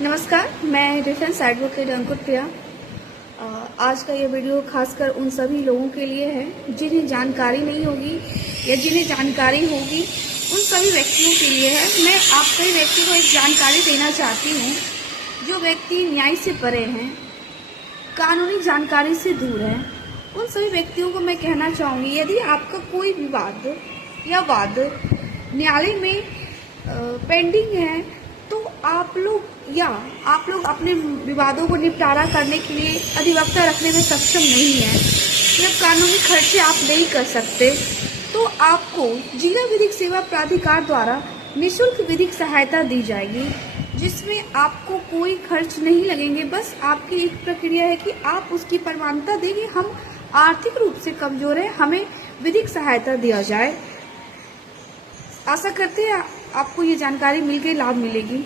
नमस्कार, मैं defence advocate अंकुर प्रिया। आज का ये वीडियो खासकर उन सभी लोगों के लिए है जिन्हें जानकारी नहीं होगी या जिन्हें जानकारी होगी उन सभी व्यक्तियों के लिए है। मैं आप सभी व्यक्ति को एक जानकारी देना चाहती हूँ। जो व्यक्ति न्याय से परे हैं, कानूनी जानकारी से दूर हैं, उन सभी व्यक्तियों को मैं कहना चाहूँगी, यदि आपका कोई विवाद या वाद न्यायालय में पेंडिंग है तो आप लोग अपने विवादों को निपटारा करने के लिए अधिवक्ता रखने में सक्षम नहीं है या कानूनी खर्चे आप नहीं कर सकते, तो आपको जिला विधिक सेवा प्राधिकार द्वारा निःशुल्क विधिक सहायता दी जाएगी, जिसमें आपको कोई खर्च नहीं लगेंगे। बस आपकी एक प्रक्रिया है कि आप उसकी प्रमाणता देंगे, हम आर्थिक रूप से कमजोर हैं, हमें विधिक सहायता दिया जाए। आशा करते हैं आपको ये जानकारी मिल के लाभ मिलेगी।